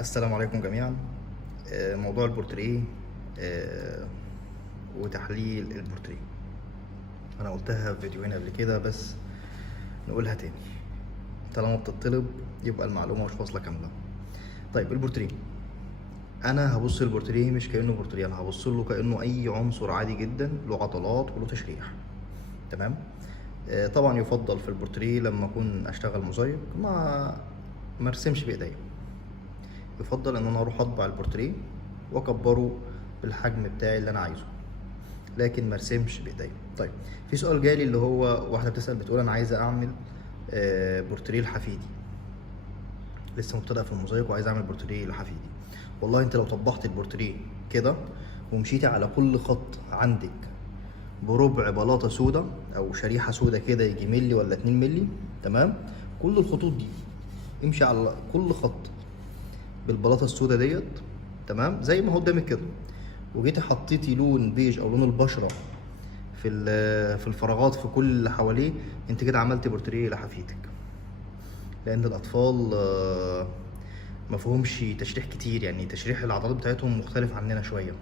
السلام عليكم جميعا. موضوع البورتريه وتحليل البورتريه انا قلتها في فيديوهين قبل كده، بس نقولها تاني طالما بتطلب يبقى المعلومه مش فاصله كامله. طيب البورتريه، انا هبص البورتريه مش كانه بورتريه، انا هبص له كانه اي عنصر عادي جدا له عضلات وله تشريح. تمام. طبعا يفضل في البورتريه لما اكون اشتغل مزيف ما ارسمش بايديا. يفضل ان انا اروح اطبع البورتريه واكبره بالحجم بتاعي اللي انا عايزه، لكن ما ارسمش بايديا. طيب، في سؤال جالي اللي هو واحده بتسال بتقول انا عايزه اعمل بورتريه لحفيدي، لسه مبتدئ في الموزايك وعايز اعمل بورتريه لحفيدي. والله انت لو طبقت البورتريه كده ومشيتي على كل خط عندك بربع بلاطه سودا او شريحه سودا كده، يجي ملي ولا 2 ملي، تمام. كل الخطوط دي امشي على كل خط بالبلاطه السودا ديت، تمام، زي ما هو قدامك كده، وجيتي حطيتي لون بيج او لون البشره في الفراغات في كل اللي حواليه، انت كده عملتي بورتريه لحفيدك. لان الاطفال مفهومش تشريح كتير، يعني تشريح العضلات بتاعتهم مختلف عننا شويه،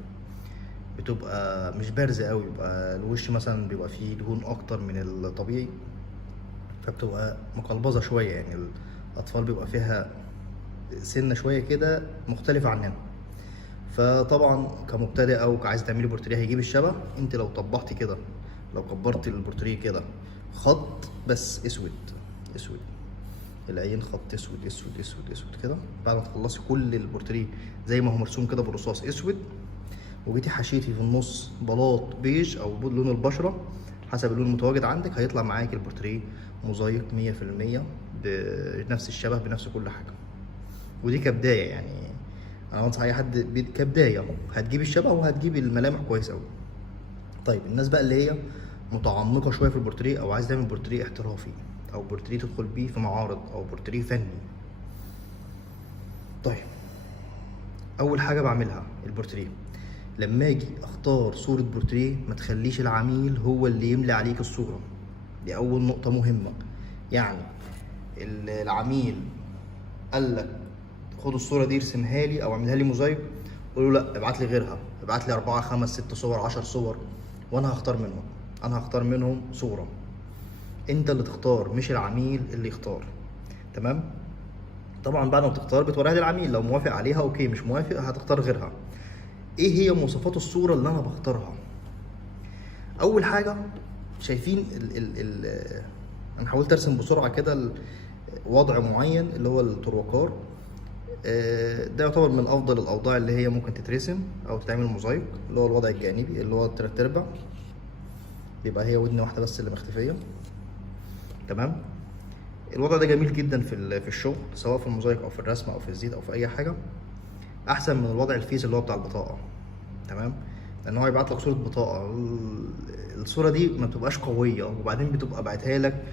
بتبقى مش بارزه قوي، بيبقى الوش مثلا بيبقى فيه دهون اكتر من الطبيعي، فبتبقى مقلبظه شويه، يعني الاطفال بيبقى فيها سنه شويه كده مختلفه عننا. فطبعا كمبتدئ او عايز تعملي بورتريه هيجيب الشبه. انت لو طبقتي كده، لو كبرت البورتريه كده خط بس اسود اسود، العين خط اسود اسود اسود اسود كده، بعد ما تخلصي كل البورتريه زي ما هو مرسوم كده بالرصاص اسود، وجيتي حشيتي في النص بلاط بيج او لون البشره حسب اللون المتواجد عندك، هيطلع معاك البورتريه موزايك 100% بنفس الشبه بنفس كل حاجه. ودي كبدايه، يعني انا بنصح اي حد كبدايه هتجيب الشبه وهتجيب الملامح كويس قوي. طيب الناس بقى اللي هي متعمقه شويه في البورتريه او عايز تعمل بورتريه احترافي او بورتريه تدخل بيه في معارض او بورتريه فني، طيب اول حاجه بعملها البورتريه لما اجي اختار صوره بورتريه ما تخليش العميل هو اللي يملي عليك الصوره. دي اول نقطه مهمه. يعني العميل قال لك خد الصوره دي ارسمها لي او اعملها لي موزايك، قول له لا ابعت لي غيرها، ابعت لي 4 5 6 صور 10 صور وانا هختار منهم. انا هختار منهم صوره، انت اللي تختار مش العميل اللي يختار. تمام. طبعا بعد ما بتختار بتوريها للعميل، لو موافق عليها اوكي، مش موافق هتختار غيرها. ايه هي مواصفات الصوره اللي انا بختارها؟ اول حاجه شايفين انا حاولت ارسم بسرعه كده وضع معين اللي هو التروكار. ده يعتبر من افضل الاوضاع اللي هي ممكن تترسم او تتعمل موزايك، اللي هو الوضع الجانبي اللي هو التلات ارباع، بيبقى هي ودن واحده بس اللي مختفيه. تمام. الوضع ده جميل جدا في الشغل، سواء في الموزايك او في الرسم او في الزيت او في اي حاجه، احسن من الوضع الفيس اللي هو بتاع البطاقه. تمام. لان هو يبعت لك صوره بطاقه، الصوره دي ما بتبقاش قويه، وبعدين بتبقى باعتها لك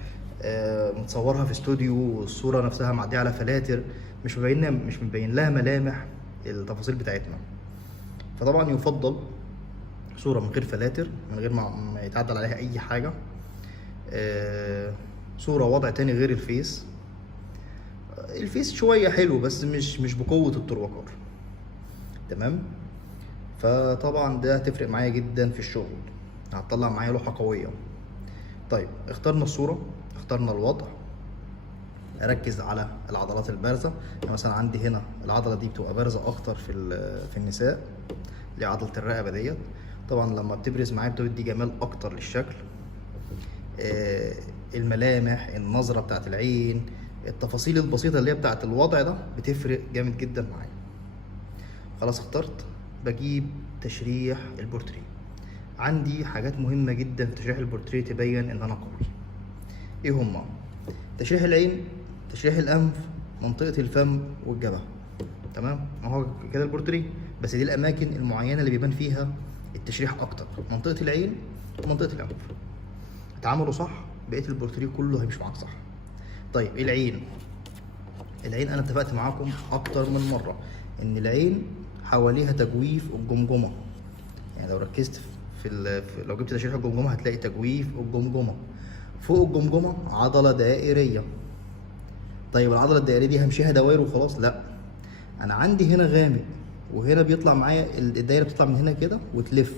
متصورها في استوديو، والصوره نفسها معديه على فلاتر، مش مبين لها ملامح التفاصيل بتاعتنا. فطبعا يفضل صوره من غير فلاتر، من غير ما يتعدل عليها اي حاجه، صوره وضع تاني غير الفيس. الفيس شويه حلو بس مش بقوه التروكار. تمام. فطبعا ده هتفرق معايا جدا في الشغل، هتطلع معايا لوحه قويه. طيب اخترنا الصوره، اخترنا الوضع، اركز على العضلات البارزه. يعني مثلا عندي هنا العضله دي بتبقى بارزه اكتر في النساء، اللي هي عضله الرقبه ديت. طبعا لما بتبرز معايا بتدي جمال اكتر للشكل. الملامح، النظره بتاعت العين، التفاصيل البسيطه اللي هي بتاعت الوضع ده بتفرق جامد جدا معايا. خلاص اخترت، بجيب تشريح البورتريه. عندي حاجات مهمه جدا في تشريح البورتريه تبين ان انا قوي. ايه هما؟ تشريح العين، تشريح الانف، منطقه الفم والجبهه. تمام. اهو كده البورتريه، بس دي الاماكن المعينه اللي بيبان فيها التشريح اكتر، منطقه العين ومنطقه الانف. اتعاملوا صح بقيه البورتريه كله هيمشي معاك صح. طيب العين، العين انا اتفقت معاكم اكتر من مره ان العين حواليها تجويف الجمجمه. يعني لو ركزت لو جبت تشريح الجمجمه هتلاقي تجويف الجمجمه. فوق الجمجمه عضله دائريه. طيب العضله الدائريه دي همشيها دوائر وخلاص؟ لا، انا عندي هنا غامق، وهنا بيطلع معايا الدايره بتطلع من هنا كده وتلف،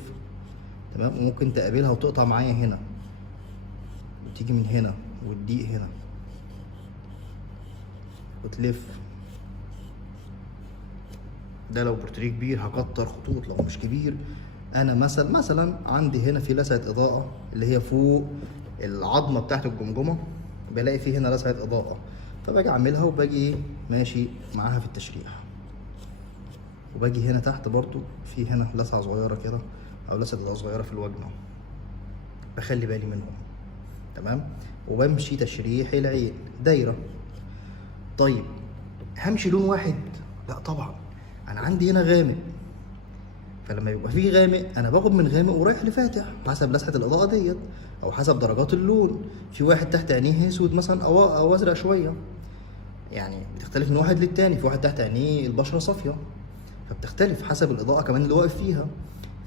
تمام، وممكن تقابلها وتقطع معايا هنا وتيجي من هنا وتضيق هنا وتلف. ده لو بورتريه كبير هكتر خطوط، لو مش كبير انا مثلا عندي هنا في لسعه اضاءه اللي هي فوق العظمه بتاعت الجمجمه، بلاقي فيه هنا لسعه اضاءه، فباجي اعملها وباجي ايه ماشي معاها في التشريح. وباجي هنا تحت برضو في هنا لسعه صغيره كده او لسعه اضاءه صغيره في الوجنه، بخلي بالي منهم، تمام. وبمشي تشريح العين دايره. طيب همشي لون واحد؟ لا طبعا، انا عندي هنا غامق، فلما يبقى فيه غامق انا باخد من غامق ورايح لفاتح حسب لسعه الاضاءه ديت او حسب درجات اللون. في واحد تحت عينيه اسود مثلا او ازرق شويه، يعني بتختلف من واحد للتاني. في واحد تحت عينيه البشره صافيه، فبتختلف حسب الاضاءه كمان اللي واقف فيها.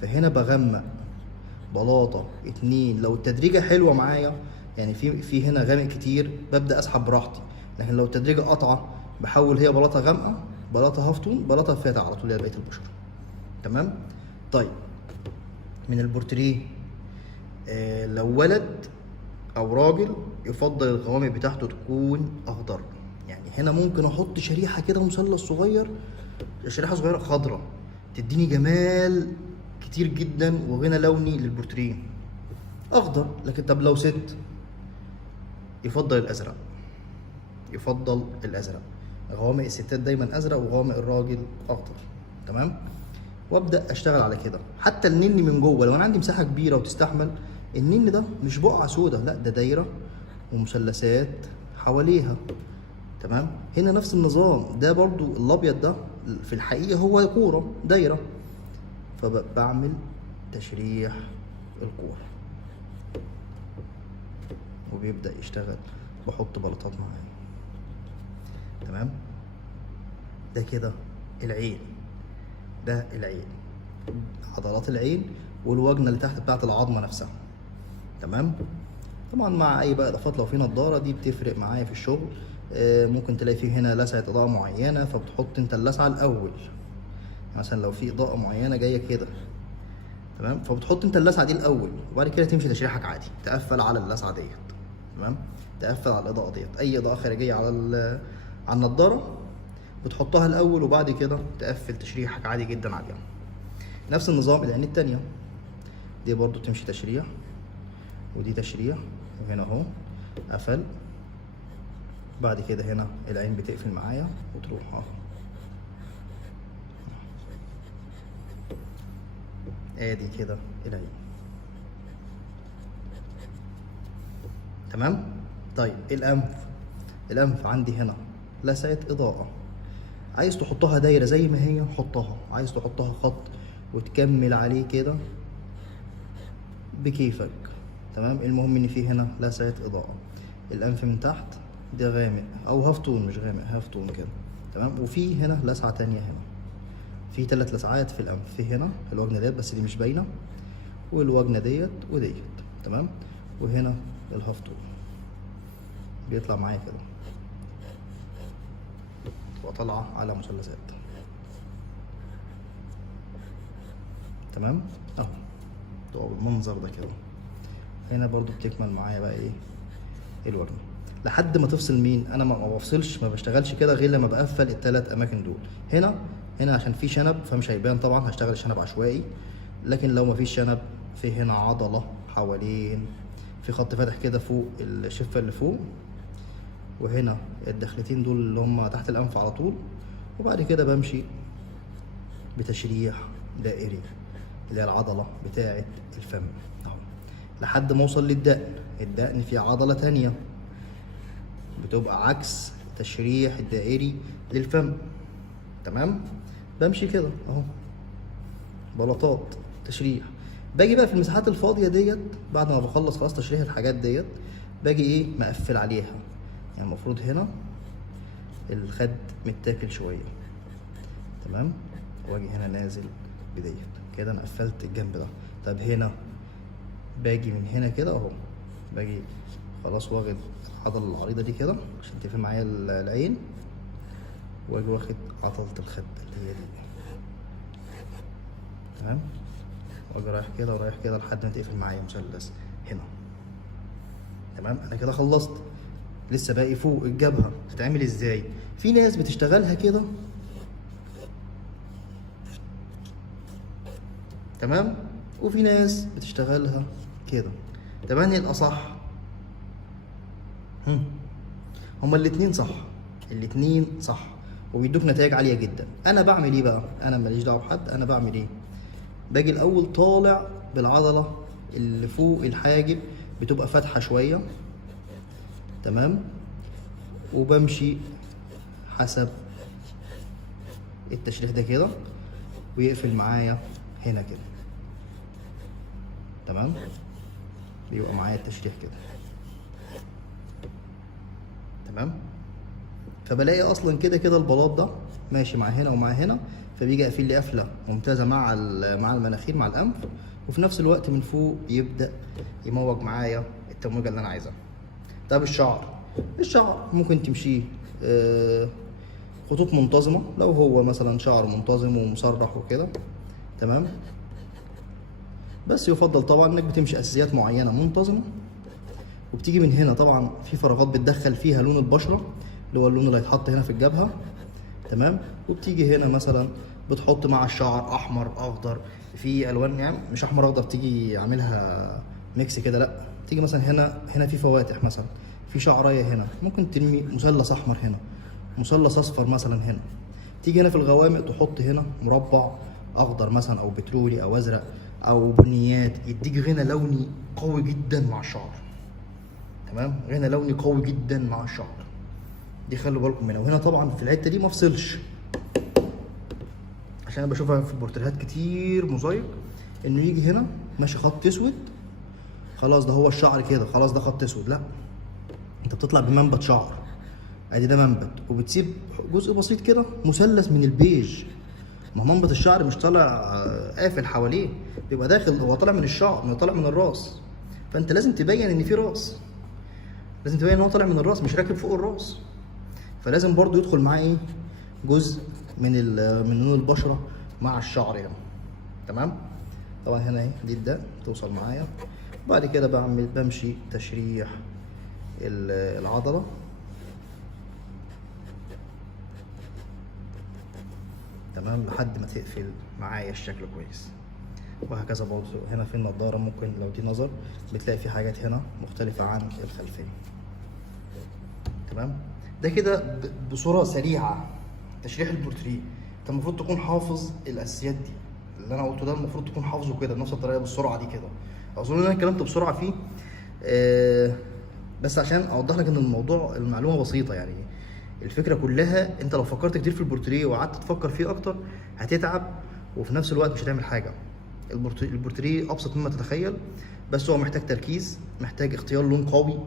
فهنا بغمق بلاطه اتنين، لو التدريجه حلوه معايا يعني في هنا غامق كتير ببدا اسحب براحتي، لكن لو التدريجه قطعه بحول هي بلاطه غامقه بلاطه هافتون بلاطه فاتح على طول بقيه البشره، تمام. طيب من البورتريه لو ولد او راجل يفضل الغوامق بتاعته تكون اخضر. يعني هنا ممكن احط شريحه كده مثلث صغير، شريحه صغيره خضراء تديني جمال كتير جدا وغنى لوني للبورتريه اخضر. لكن طب لو ست يفضل الازرق، يفضل الازرق. غوامق الستات دايما ازرق وغوامق الراجل اخضر، تمام. وابدا اشتغل على كده. حتى النني من جوه لو انا عندي مساحه كبيره وتستحمل، النني ده مش بقعه سودا، لا ده دايره ومثلثات حواليها، تمام. هنا نفس النظام، ده برضو الابيض ده في الحقيقه هو كوره دايره، فبعمل تشريح الكوره وبيبدا يشتغل، بحط بلاطات معايا، تمام. ده كده العين، ده العين، عضلات العين والوجنه اللي تحت بتاعت العظمه نفسها، تمام. طبعا مع اي بقى اضافات، لو في نضاره دي بتفرق معايا في الشغل. ممكن تلاقي فيه هنا لسعه اضاءه معينه فبتحط انت اللسعه الاول، مثلا لو في اضاءه معينه جايه كده، تمام، فبتحط انت اللسعه دي الاول وبعد كده تمشي تشريحك عادي، تقفل على اللسعه ديت، تمام، تقفل على الاضاءه ديت. اي اضاءه خارجيه على النضاره بتحطها الاول وبعد كده تقفل تشريحك عادي جدا عليها. نفس النظام العين التانية دي برضو تمشي تشريح ودي تشريح، وهنا اهو قفل، بعد كده هنا العين بتقفل معايا وتروح اهو، ادي كده العين، تمام. طيب الانف عندي هنا لسعة اضاءة، عايز تحطها دايرة زي ما هي حطها، عايز تحطها خط وتكمل عليه كده بكيفك، تمام. المهم ان في هنا لسعة اضاءة. الانف من تحت ده غامق او هافتون، مش غامق هافتون كده، تمام. وفي هنا لسعة تانية، هنا في 3 لسعات في الانف، في هنا الوجنة ديت بس دي مش باينة، والوجنة ديت وديت، تمام. وهنا الهافتون بيطلع معايا كده، تبقى طالعة على مثلثات، تمام اهو، تبقى بالمنظر ده كده. هنا برضو بتكمل معايا بقى ايه الوجنة لحد ما تفصل مين. انا ما بفصلش، ما بشتغلش كده غير لما بقفل ال3 اماكن دول. هنا عشان في شنب فمش هيبان طبعا، هشتغل الشنب عشوائي. لكن لو ما فيش شنب، في هنا عضلة حوالين، في خط فاتح كده فوق الشفة اللي فوق، وهنا الدخلتين دول اللي هم تحت الانف على طول. وبعد كده بمشي بتشريح دائري اللي هي العضلة بتاعة الفم اهو لحد ما اوصل للدقن. الدقن فيه عضلة تانية بتبقى عكس تشريح الدائري للفم، تمام. بمشي كده اهو بلاطات تشريح. باجي بقى في المساحات الفاضية ديت بعد ما بخلص خلاص تشريح الحاجات ديت، باجي ايه مقفل عليها. يعني المفروض هنا الخد متاكل شوية، تمام. واجي هنا نازل بديت كده، انا قفلت الجنب ده. طب هنا باجي من هنا كده اهو، باجي خلاص واخد العضلة العريضة دي كده عشان تقفل معايا العين، واجي واخد عضلة الخد اللي هي دي، تمام، واجي رايح كده ورايح كده لحد ما تقفل معايا مثلث هنا. تمام، انا كده خلصت. لسه باقي فوق الجبهة تتعمل ازاي؟ في ناس بتشتغلها كده، تمام، وفي ناس بتشتغلها كده. طب انهي الاصح؟ هما الاتنين صح، الاتنين صح وبيدوك نتائج عاليه جدا. انا بعمل ايه بقى؟ انا ماليش دعوه بحد، انا بعمل ايه؟ باجي الاول طالع بالعضله اللي فوق الحاجب، بتبقى فاتحه شويه، تمام، وبمشي حسب التشريح ده كده، ويقفل معايا هنا كده، تمام، بيبقى معايا التشريح كده، تمام. فبلاقي اصلا كده كده البلاط ده ماشي مع هنا ومع هنا، فبيجي قافل لي قفله ممتازه مع المناخير مع الانف، وفي نفس الوقت من فوق يبدا يموج معايا التمويجه اللي انا عايزها. طب الشعر ممكن تمشيه خطوط منتظمه، لو هو مثلا شعر منتظم ومسرح وكده، تمام. بس يفضل طبعا انك بتمشي اساسيات معينه منتظمه، وبتيجي من هنا طبعا في فراغات بتدخل فيها لون البشره اللي هو اللون اللي هيتحط هنا في الجبهه، تمام. وبتيجي هنا مثلا بتحط مع الشعر احمر اخضر، في الوان يعني مش احمر اخضر تيجي عاملها ميكس كده، لا، تيجي مثلا هنا في فواتح، مثلا في شعرايه هنا ممكن ترمي مثلث احمر هنا، مثلث اصفر مثلا هنا. تيجي هنا في الغوامق تحط هنا مربع اخضر مثلا او بترولي او ازرق او بنيات، يديك غنى لوني قوي جدا مع الشعر، تمام، غنى لوني قوي جدا مع الشعر. دي خلوا بالكم منها. وهنا طبعا في الحته دي ما افصلش، عشان انا بشوفها في البورتريهات كتير موزايك، انه يجي هنا ماشي خط اسود، خلاص ده هو الشعر كده، خلاص ده خط اسود. لا، انت بتطلع بمنبت شعر، ادي ده منبت، وبتسيب جزء بسيط كده مثلث من البيج. ما منبت الشعر مش طالع قافل حواليه، بيبقى داخل، هو طالع من الشعر، طالع من الراس، فانت لازم تبين ان في راس، لازم تبين ان هو طالع من الراس مش راكب فوق الراس. فلازم برضو يدخل معاه ايه، جزء من لون البشره مع الشعر هنا، تمام. طبعا هنا اهي دي الدقن توصل معايا. بعد كده بمشي تشريح العضله، تمام، لحد ما تقفل معايا الشكل كويس. وهكذا برضه هنا في النضاره، ممكن لو دي نظر بتلاقي في حاجات هنا مختلفه عن الخلفيه، تمام. ده كده بصوره سريعه تشريح البورتريه. انت المفروض تكون حافظ الاساسيات دي اللي انا قلته ده، المفروض تكون حافظه كده بنفس الطريقه بالسرعه دي كده. اظن ان انا اتكلمت بسرعه فيه، بس عشان اوضح لك ان المعلومه بسيطه يعني. الفكره كلها انت لو فكرت كتير في البورتريه وقعدت تفكر فيه اكتر هتتعب، وفي نفس الوقت مش هتعمل حاجه. البورتريه ابسط مما تتخيل، بس هو محتاج تركيز، محتاج اختيار لون قوي،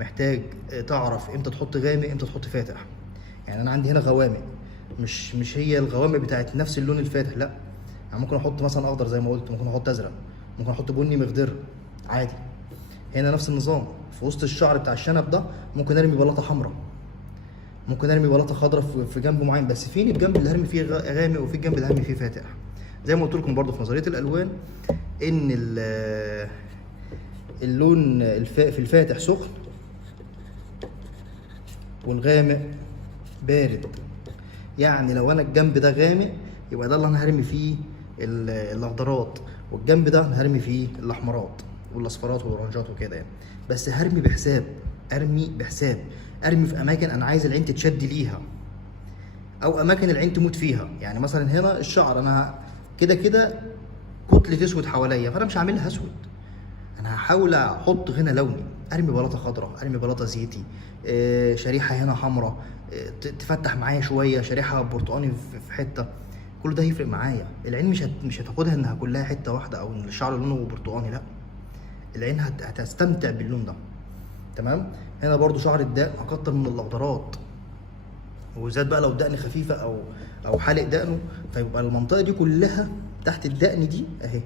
محتاج تعرف امتى تحط غامق امتى تحط فاتح. يعني انا عندي هنا غوامق، مش هي الغوامق بتاعت نفس اللون الفاتح، لا، يعني ممكن احط مثلا اخضر زي ما قلت، ممكن احط ازرق، ممكن احط بني مخضر عادي. هنا نفس النظام، في وسط الشعر بتاع الشنب ده ممكن ارمي بلاطه حمراء، ممكن ارمي بلاطه خضراء في جنب معين، بس فين الجنب اللي هرمي فيه غامق وفي الجنب اللي هرمي فيه فاتح. زي ما قلت لكم برضو في نظريه الالوان، ان اللون في الفاتح سخن والغامق بارد. يعني لو انا الجنب ده غامق يبقى ده اللي انا هرمي فيه الاخضرات، والجنب ده انا هرمي فيه الاحمرات والاصفرات والاورنجات وكده يعني. بس هرمي بحساب، ارمي في اماكن انا عايز العين تتشد ليها، او اماكن العين تموت فيها. يعني مثلا هنا الشعر انا كده كده كتله اسود حواليا، فانا مش هعملها اسود، انا هحاول احط غنى لوني، ارمي بلاطه خضراء، ارمي بلاطه زيتي، شريحه هنا حمراء، تفتح معايا شويه، شريحه برتقاني في حته. كل ده هيفرق معايا. العين مش هتاخدها انها كلها حته واحده، او ان الشعر لونه برتقاني، لا، العين هتستمتع باللون ده، تمام. هنا برضو شعر الدقن هكتر من الاخضرات، وزاد بقى لو الدقن خفيفه او حالق دقنه، فيبقى المنطقه دي كلها تحت الدقن دي اهي،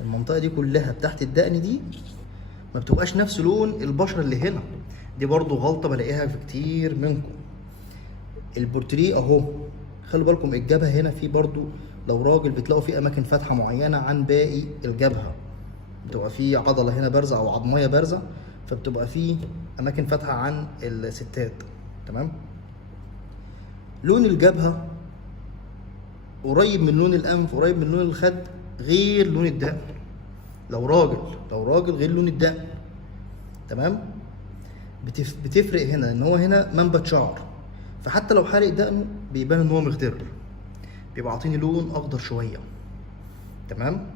المنطقه دي كلها تحت الدقن دي ما بتبقاش نفس لون البشره اللي هنا. دي برضو غلطه بلاقيها في كتير منكم. البورتريه اهو، خلوا بالكم الجبهه هنا في برضو لو راجل بتلاقوا في اماكن فتحه معينه عن باقي الجبهه، بتبقى في عضله هنا بارزه او عظميه بارزه، فبتبقى في اماكن فتحه عن الستات. تمام. لون الجبهه قريب من لون الانف، قريب من لون الخد، غير لون الدقن. لو راجل غير لون الدقن. تمام. بتفرق هنا ان هو هنا منبت شعر، فحتى لو حارق دقنه بيبان ان هو مخضر، بيبقى عاطيني لون اخضر شويه. تمام.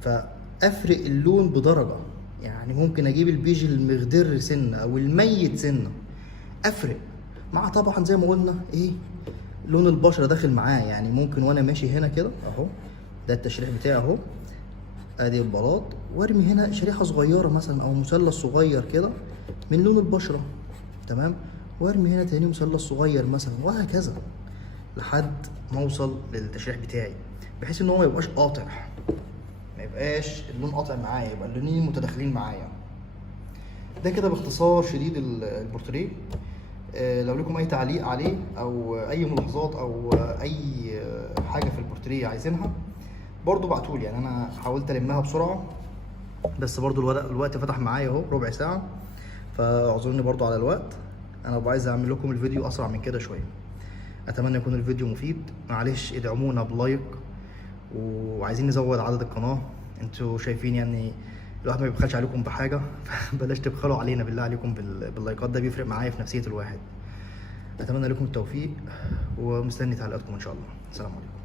فافرق اللون بدرجه، يعني ممكن اجيب البيج المخضر سنه او الميت سنه، افرق مع طبعا زي ما قلنا ايه لون البشره داخل معاه. يعني ممكن وانا ماشي هنا كده اهو، ده التشريح بتاعي اهو، ادي البلاط، وارمي هنا شريحه صغيره مثلا او مثلث صغير كده من لون البشره. تمام. وارمي هنا تاني مثلث صغير مثلا، وهكذا لحد ما اوصل للتشريح بتاعي، بحيث ان هو ما يبقاش قاطع، ما يبقاش اللون قاطع معايا، يبقى اللونين متداخلين معايا. ده كده باختصار شديد البورتريه. لو لكم اي تعليق عليه او اي ملاحظات او اي حاجه في البورتريه عايزينها برضو بعتولي. يعني انا حاولت المها بسرعه، بس برضو الوقت فتح معايا اهو ربع ساعه، فاعذروني برضو على الوقت. انا ببقى عايز اعمل لكم الفيديو اسرع من كده شويه. اتمنى يكون الفيديو مفيد. معلش ادعمونا بلايك، وعايزين نزود عدد القناه. انتوا شايفين يعني الواحد ما بيبخلش عليكم بحاجه بلاش تبخلوا علينا بالله عليكم باللايكات، ده بيفرق معايا في نفسيه الواحد. اتمنى لكم التوفيق، ومستني تعليقاتكم ان شاء الله. السلام عليكم.